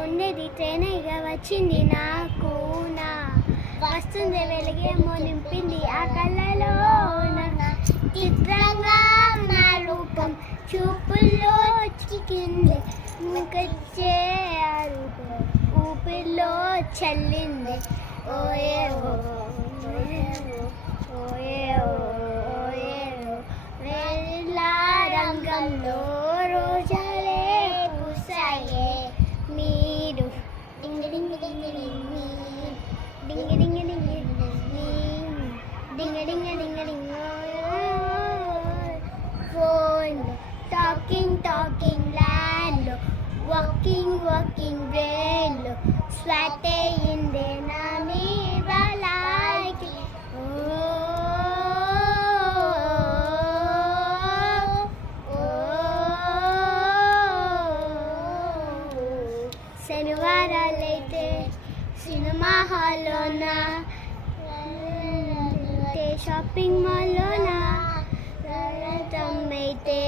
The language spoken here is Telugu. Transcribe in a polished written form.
ఉండేది ట్రైన్గా వచ్చింది నాకు నా వస్తుంది వెలిగేమో నింపింది ఆ కళ్ళలో చిత్రంగా నా రూపం చూపుల్లో చిక్కింది ముఖచ్చే ఆ రూపం ఊపిరిలో చల్లింది ఓయే ఓయే ఓయే వేళ రంగంలో రోజాలే పూసాయే మీరు ding ding ding ding ding ding ding ding ding ding phone talking land walking brain swat అయిందే నా మీద లైక్ శనివారాలైతే సినిమా హాల్లోన షాపింగ్ మాల్లోన అయితే